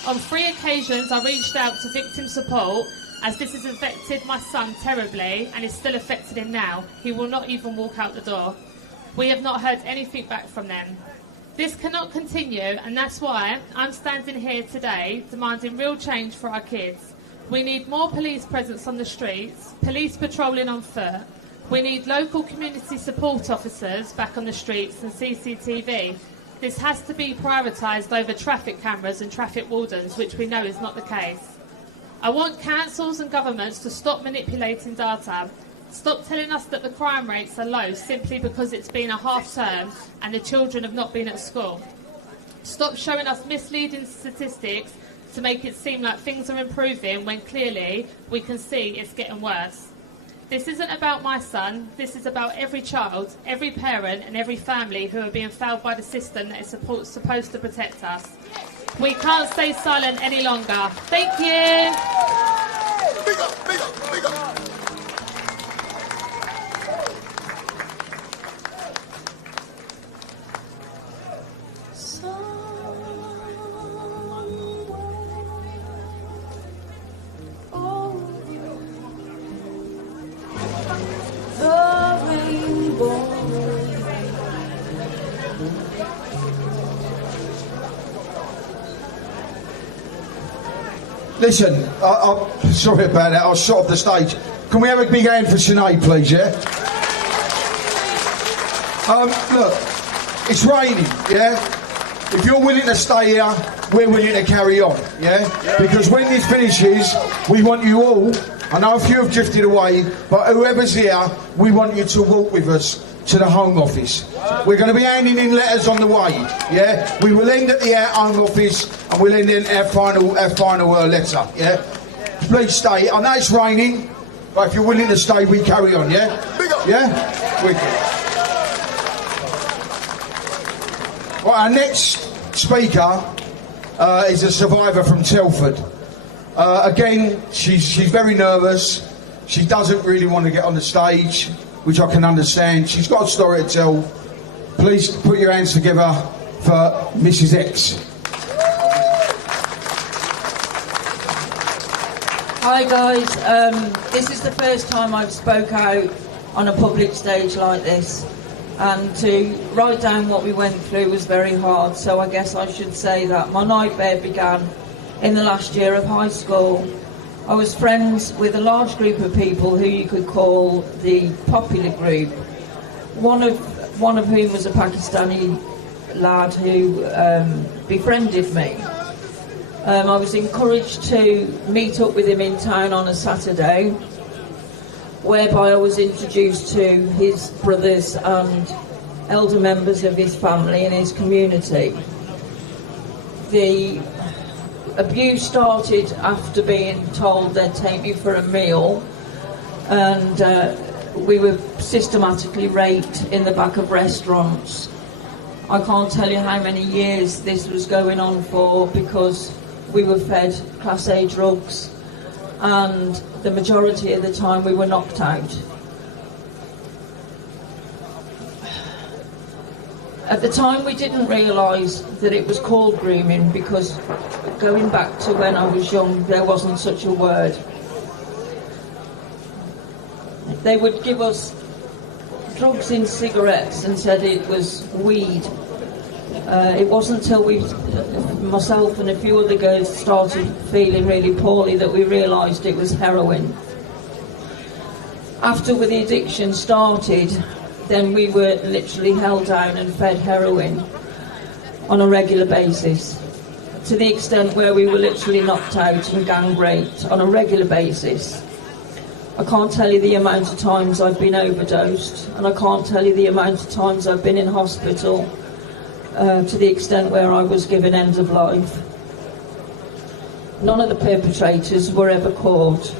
On 3 occasions I reached out to victim support, as this has affected my son terribly and is still affecting him now. He will not even walk out the door. We have not heard anything back from them. This cannot continue, and that's why I'm standing here today demanding real change for our kids. We need more police presence on the streets, police patrolling on foot. We need local community support officers back on the streets and CCTV. This has to be prioritised over traffic cameras and traffic wardens, which we know is not the case. I want councils and governments to stop manipulating data. Stop telling us that the crime rates are low simply because it's been a half term and the children have not been at school. Stop showing us misleading statistics to make it seem like things are improving when clearly we can see it's getting worse. This isn't about my son, this is about every child, every parent and every family who are being failed by the system that is supposed to protect us. We can't stay silent any longer. Thank you. Big up, big up, big up. Listen, I'm sorry about that. I was shot off the stage. Can we have a big hand for Sinead, please? Yeah. Look, it's raining. Yeah. If you're willing to stay here, we're willing to carry on. Yeah. Because when this finishes, we want you all. I know a few have drifted away, but whoever's here, we want you to walk with us to the Home Office. We're going to be handing in letters on the way, yeah? We will end at the Home Office and we'll end in our final letter, yeah? Please stay. I know it's raining, but if you're willing to stay, we carry on, yeah? Yeah? Wicked. Well, our next speaker is a survivor from Telford. Again, she's very nervous. She doesn't really want to get on the stage, which I can understand. She's got a story to tell. Please put your hands together for Mrs. X. Hi guys, this is the first time I've spoke out on a public stage like this, and to write down what we went through was very hard, so I guess I should say that my nightmare began in the last year of high school. I was friends with a large group of people who you could call the popular group, one of whom was a Pakistani lad who befriended me. I was encouraged to meet up with him in town on a Saturday, whereby I was introduced to his brothers and elder members of his family and his community. The abuse started after being told they'd take me for a meal, and we were systematically raped in the back of restaurants. I can't tell you how many years this was going on for, because we were fed Class A drugs, and the majority of the time we were knocked out. At the time we didn't realise that it was called grooming, because going back to when I was young there wasn't such a word. They would give us drugs in cigarettes and said it was weed. It wasn't until myself and a few other girls started feeling really poorly that we realised it was heroin. After the addiction started, then we were literally held down and fed heroin on a regular basis, to the extent where we were literally knocked out and gang raped on a regular basis. I can't tell you the amount of times I've been overdosed, and I can't tell you the amount of times I've been in hospital, to the extent where I was given end of life. None of the perpetrators were ever caught.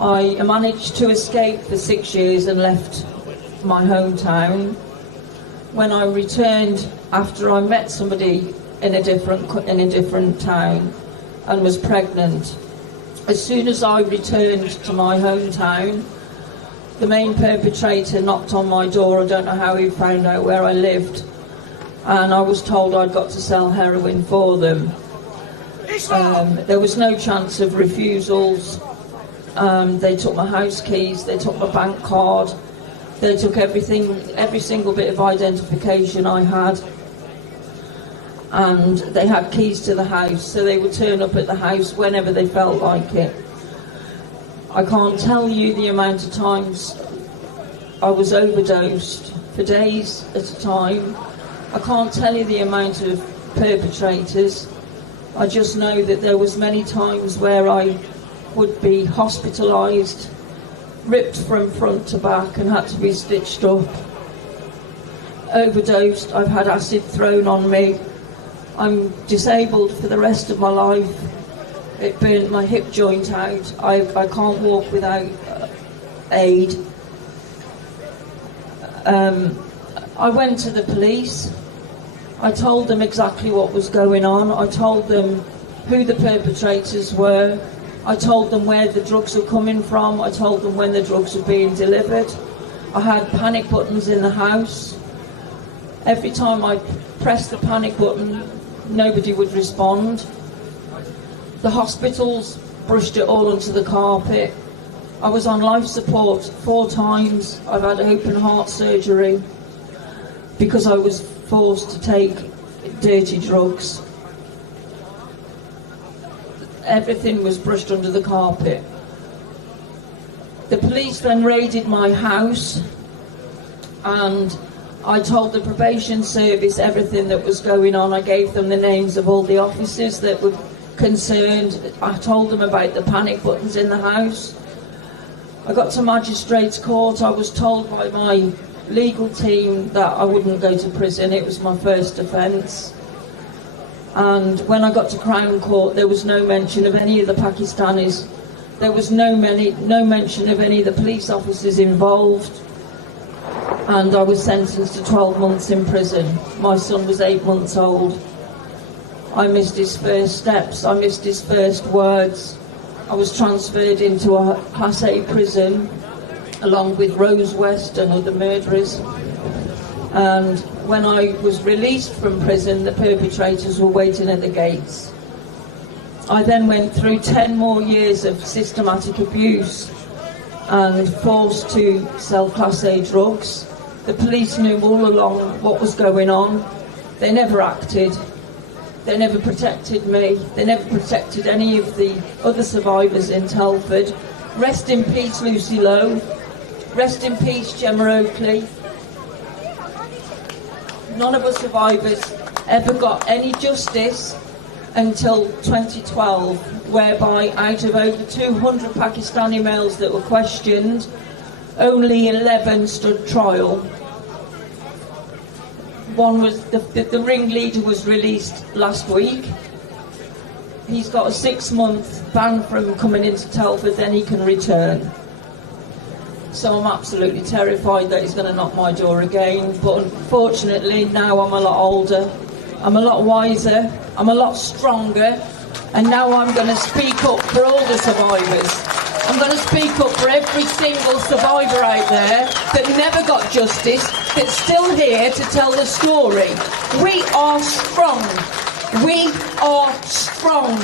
I managed to escape for 6 years and left my hometown. When I returned after I met somebody in a different town and was pregnant, as soon as I returned to my hometown, the main perpetrator knocked on my door. I don't know how he found out where I lived, and I was told I'd got to sell heroin for them. There was no chance of refusals. They took my house keys, they took my bank card, they took everything, every single bit of identification I had. and they had keys to the house, so they would turn up at the house whenever they felt like it. I can't tell you the amount of times I was overdosed for days at a time. I can't tell you the amount of perpetrators. I just know that there was many times where I would be hospitalised, ripped from front to back and had to be stitched up. Overdosed, I've had acid thrown on me. I'm disabled for the rest of my life. It burnt my hip joint out. I can't walk without aid. I went to the police. I told them exactly what was going on. I told them who the perpetrators were. I told them where the drugs were coming from. I told them when the drugs were being delivered. I had panic buttons in the house. Every time I pressed the panic button, nobody would respond. The hospitals brushed it all onto the carpet. I was on life support 4 times. I've had open heart surgery because I was forced to take dirty drugs. Everything was brushed under the carpet. The police then raided my house, and I told the probation service everything that was going on. I gave them the names of all the officers that were concerned. I told them about the panic buttons in the house. I got to magistrates court. I was told by my legal team that I wouldn't go to prison. It was my first offence. And when I got to Crown Court, there was no mention of any of the Pakistanis. There was no mention of any of the police officers involved. And I was sentenced to 12 months in prison. My son was 8 months old. I missed his first steps. I missed his first words. I was transferred into a Class A prison along with Rose West and other murderers. And when I was released from prison, the perpetrators were waiting at the gates. I then went through 10 more years of systematic abuse and forced to sell Class A drugs. The police knew all along what was going on. They never acted. They never protected me. They never protected any of the other survivors in Telford. Rest in peace, Lucy Lowe. Rest in peace, Gemma Oakley. None of us survivors ever got any justice until 2012, whereby out of over 200 Pakistani males that were questioned, only 11 stood trial. One was the ringleader was released last week. He's got a 6-month ban from coming into Telford, then he can return. So I'm absolutely terrified that he's going to knock my door again. But unfortunately, now I'm a lot older, I'm a lot wiser, I'm a lot stronger, and now I'm going to speak up for all the survivors. I'm going to speak up for every single survivor out there that never got justice, that's still here to tell the story. We are strong. We are strong.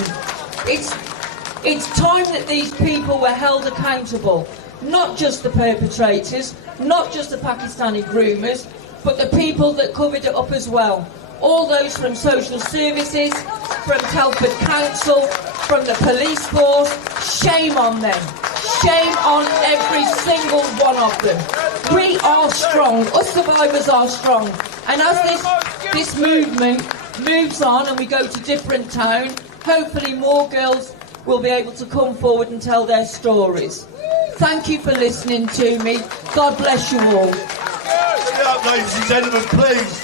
It's time that these people were held accountable. Not just the perpetrators, not just the Pakistani groomers, but the people that covered it up as well. All those from social services, from Telford Council, from the police force, shame on them. Shame on every single one of them. We are strong. Us survivors are strong. And as this movement moves on and we go to different towns, hopefully more girls will be able to come forward and tell their stories. Thank you for listening to me. God bless you all. Give it up, ladies and gentlemen, please.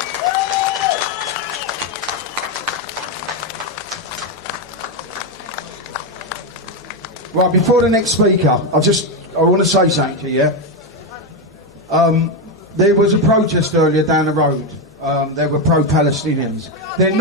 Right, before the next speaker, I want to say something to you. There was a protest earlier down the road. They were pro-Palestinians. They're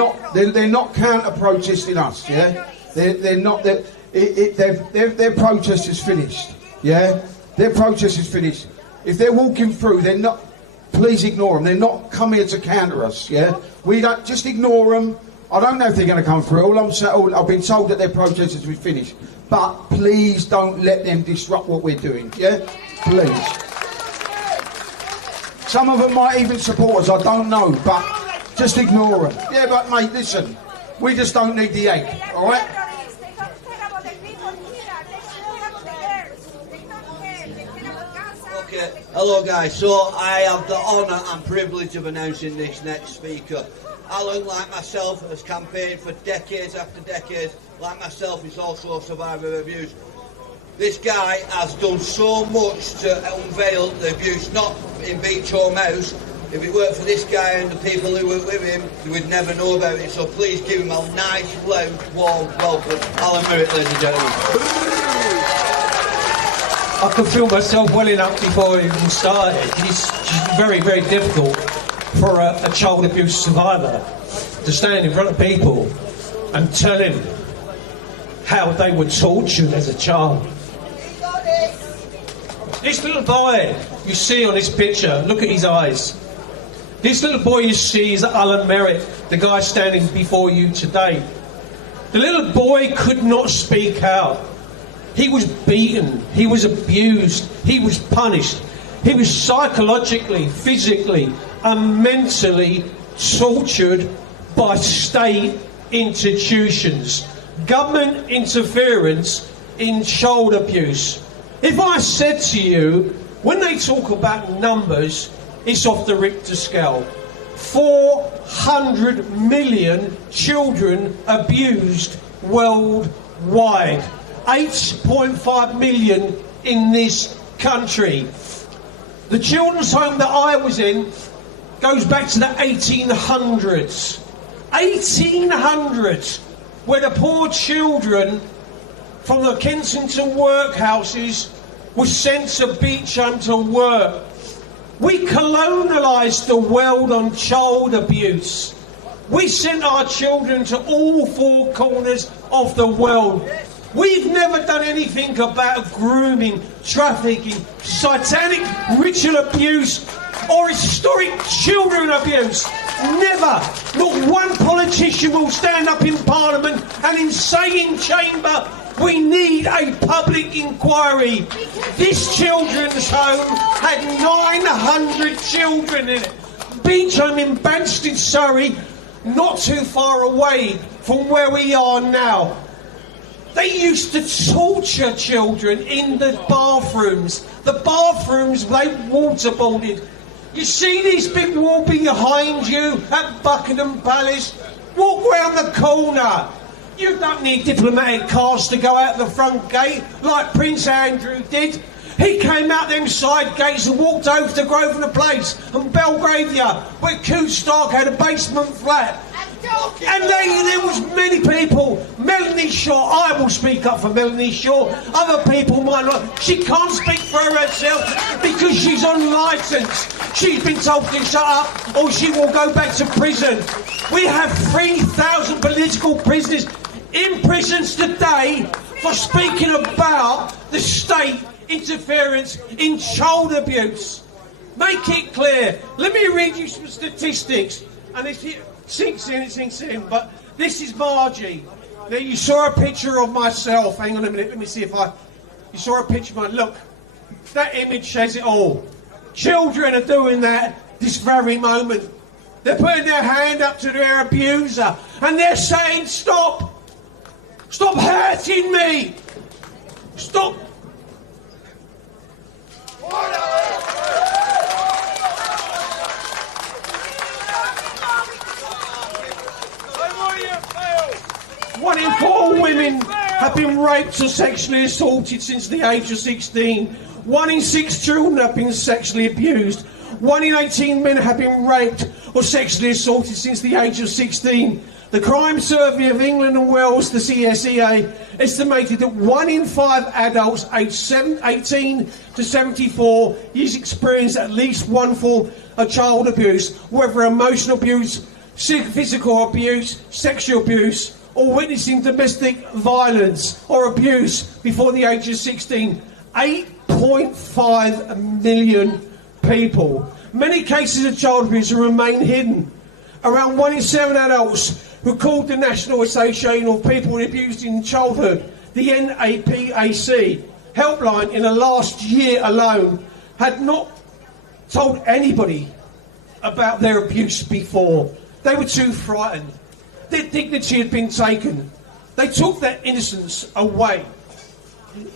not counter-protesting us. Yeah, they're not. Their protest is finished. Yeah, their protest is finished. If they're walking through, they're not. Please ignore them. They're not coming here to counter us. Yeah, we don't just ignore them. I don't know if they're going to come through. I've been told that their protest has been finished. But please don't let them disrupt what we're doing. Yeah, please. Some of them might even support us. I don't know, but Just ignore them. Yeah, but mate, listen, we just don't need the egg, all right? Okay, hello guys. So I have the honour and privilege of announcing this next speaker. Alan, like myself, has campaigned for decades after decades. Like myself, is also a survivor of abuse. This guy has done so much to unveil the abuse, not in Beach Home House. If it weren't for this guy and the people who were with him, we would never know about it. So please give him a nice, loud, warm welcome. Alan Merritt, ladies and gentlemen. I could feel myself welling up before I even started. It's very, very difficult for a child abuse survivor to stand in front of people and tell him how they were tortured as a child. This little boy you see on this picture, look at his eyes. This little boy you see is Alan Merritt, the guy standing before you today. The little boy could not speak out. He was beaten, he was abused, he was punished. He was psychologically, physically and mentally tortured by state institutions. Government interference in child abuse. If I said to you, when they talk about numbers, it's off the Richter scale. 400 million children abused worldwide. 8.5 million in this country. The children's home that I was in goes back to the 1800s. 1800s, where the poor children from the Kensington workhouses were sent to Beecham to work. We colonialised the world on child abuse. We sent our children to all four corners of the world. We've never done anything about grooming, trafficking, satanic ritual abuse or historic children abuse. Never. Not one politician will stand up in Parliament and in saying chamber, we need a public inquiry. This children's home had 900 children in it. Beecham in Banstead, Surrey, not too far away from where we are now. They used to torture children in the bathrooms. The bathrooms, they waterboarded. You see this big wall behind you at Buckingham Palace? Walk round the corner. You don't need diplomatic cars to go out the front gate like Prince Andrew did. He came out them side gates and walked over to Grosvenor Place and Belgravia, where Coote Stark had a basement flat. And there was many people. Melanie Shaw, I will speak up for Melanie Shaw. Other people might not. She can't speak for herself because she's on licence. She's been told to shut up or she will go back to prison. We have 3,000 political prisoners in prisons today for speaking about the state interference in child abuse. Make it clear. Let me read you some statistics. And if it sinks in, it sinks in. But this is Margie. Now, you saw a picture of myself. Hang on a minute. Let me see if you saw a picture of mine. Look, that image says it all. Children are doing that this very moment. They're putting their hand up to their abuser. And they're saying, stop. Stop hurting me. Stop. One in 4 women have been raped or sexually assaulted since the age of 16. 1 in 6 children have been sexually abused. 1 in 18 men have been raped or sexually assaulted since the age of 16. The Crime Survey of England and Wales, the CSEA, estimated that 1 in 5 adults aged 18 to 74 years experience at least one form of child abuse, whether emotional abuse, physical abuse, sexual abuse, or witnessing domestic violence or abuse before the age of 16. 8.5 million people. Many cases of child abuse remain hidden. Around 1 in 7 adults who called the National Association of People Abused in Childhood, the NAPAC, helpline in the last year alone, had not told anybody about their abuse before. They were too frightened. Their dignity had been taken. They took their innocence away.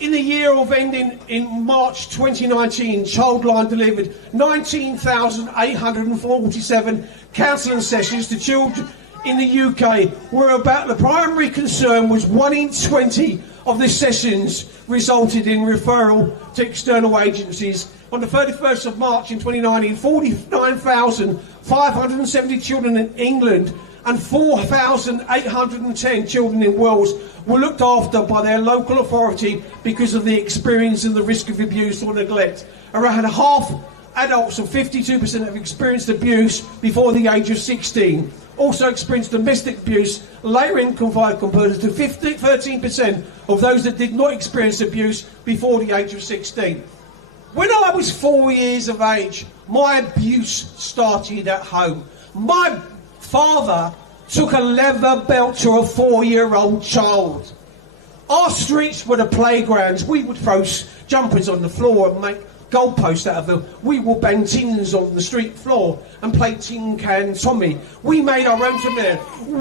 In the year of ending in March 2019, Childline delivered 19,847 counselling sessions to children in the UK, where about the primary concern was 1 in 20 of the sessions resulted in referral to external agencies. On the 31st of March in 2019, 49,570 children in England and 4,810 children in Wales were looked after by their local authority because of the experience and the risk of abuse or neglect. Around half adults, and 52%, have experienced abuse before the age of 16. Also experienced domestic abuse later in confined compared to 13% of those that did not experience abuse before the age of 16. When I was 4 years of age, my abuse started at home. My father took a leather belt to a 4-year-old child. Our streets were the playgrounds. We would throw jumpers on the floor and make goalposts out of them. We would bang tins on the street floor and play tin can Tommy. We made our own from there.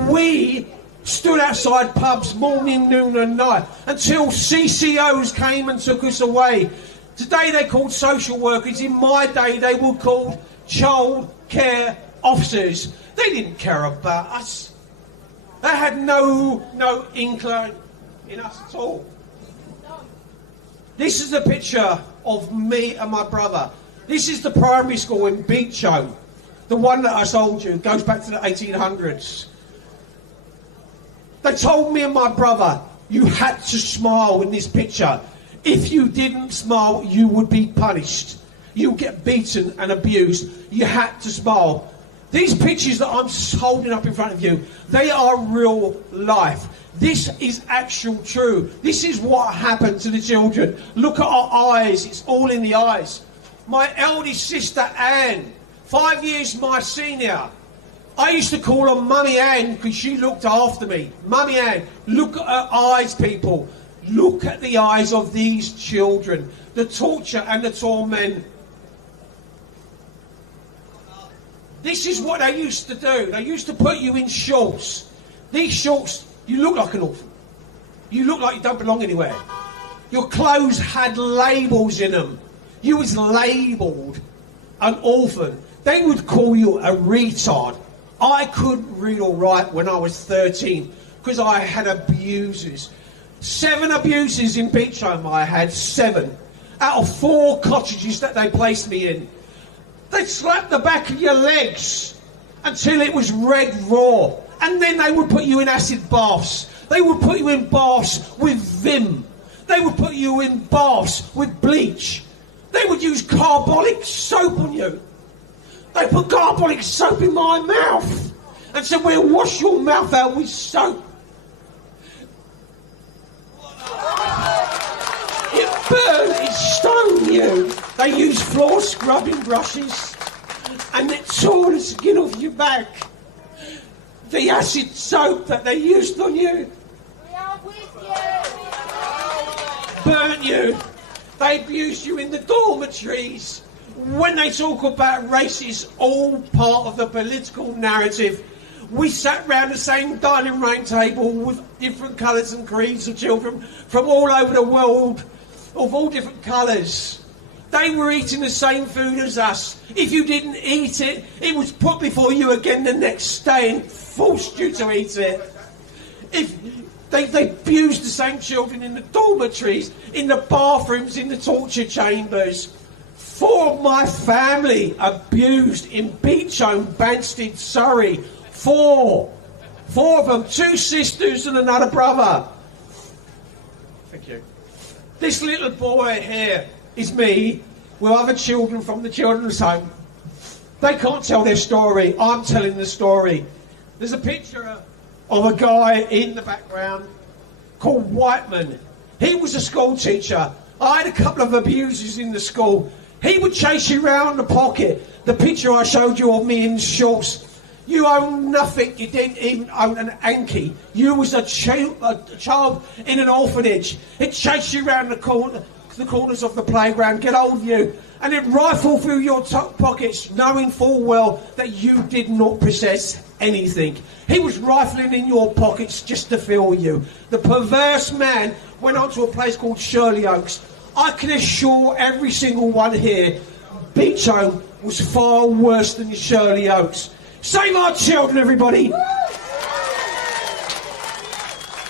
We stood outside pubs morning, noon and night until CCOs came and took us away. Today they're called social workers. In my day they were called child care officers. They didn't care about us. They had no inkling in us at all. This is a picture of me and my brother. This is the primary school in Beecham. The one that I told you goes back to the 1800s. They told me and my brother, you had to smile in this picture. If you didn't smile, you would be punished. You get beaten and abused. You had to smile. These pictures that I'm holding up in front of you, they are real life. This is actual true. This is what happened to the children. Look at our eyes. It's all in the eyes. My eldest sister, Anne, 5 years my senior. I used to call her Mummy Anne because she looked after me. Mummy Anne, look at her eyes, people. Look at the eyes of these children. The torture and the torment. This is what they used to do. They used to put you in shorts. These shorts, you look like an orphan. You look like you don't belong anywhere. Your clothes had labels in them. You was labelled an orphan. They would call you a retard. I couldn't read or write when I was 13 because I had abusers. 7 abuses in Beecham I had, 7. Out of 4 cottages that they placed me in. They'd slap the back of your legs until it was red raw. And then they would put you in acid baths. They would put you in baths with Vim. They would put you in baths with bleach. They would use carbolic soap on you. They put carbolic soap in my mouth and said, we'll wash your mouth out with soap. It burned, it stung you. They used floor scrubbing brushes and it tore the skin off your back. The acid soap that they used on you. We are with you. Burnt you. They abused you in the dormitories. When they talk about race, it's all part of the political narrative. We sat round the same dining room table with different colours and creeds of children from all over the world, of all different colours. They were eating the same food as us. If you didn't eat it, it was put before you again the next day and forced you to eat it. If they abused the same children in the dormitories, in the bathrooms, in the torture chambers. 4 of my family abused in Beecham, Banstead, Surrey. 4 of them, 2 sisters and another brother. Thank you. This little boy here is me with other children from the children's home. They can't tell their story. I'm telling the story. There's a picture of a guy in the background called Whiteman. He was a school teacher. I had a couple of abusers in the school. He would chase you round the pocket. The picture I showed you of me in shorts. You own nothing. You didn't even own an hanky. You was a child in an orphanage. It chased you round the corner. the corners of the playground, get hold of you, and then rifle through your top pockets, knowing full well that you did not possess anything. He was rifling in your pockets just to feel you. The perverse man went on to a place called Shirley Oaks. I can assure every single one here, Beechome was far worse than Shirley Oaks. Save our children, everybody!